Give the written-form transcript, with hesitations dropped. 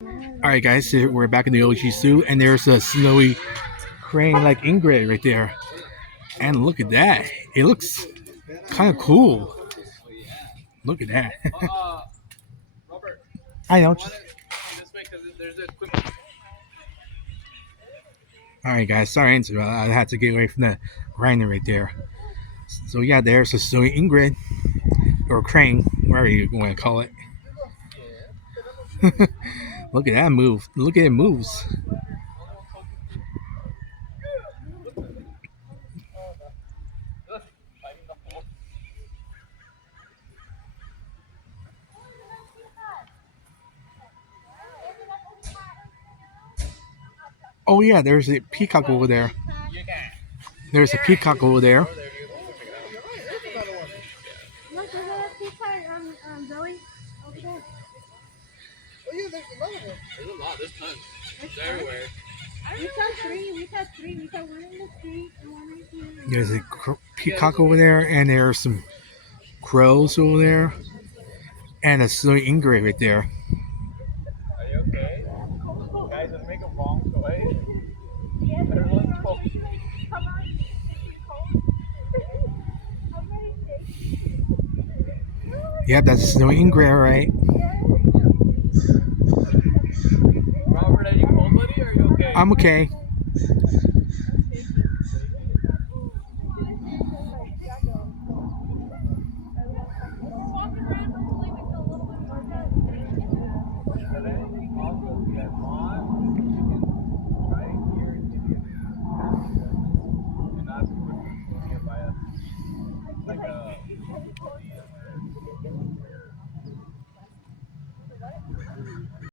Alright guys, so we're back in the OG Zoo and there's a snowy crane like eygrt right there. And look at that. It looks kind of cool. Look at that. I know. Alright guys, sorry I had to get away from the grinder right there. So yeah, there's a snowy eygrt or crane, whatever you want to call it. Look at that move. Look at it moves. Oh yeah, there's a peacock over there. There's a peacock over there. Look, there's a peacock, Zoe, over there. Oh yeah, there's another one. There's a lot. There's tons. It's everywhere. We saw three. We saw one in the street and one right here. There's a peacock over there, and there's some crows over there, and a snowy eygrt right there. Are you okay? Guys, let's make a wrong choice. Everyone's cold. Come on. I'm ready. Yeah, that's a snowy eygrt, right? Robert, are you cold, buddy? Or are you okay? I'm okay.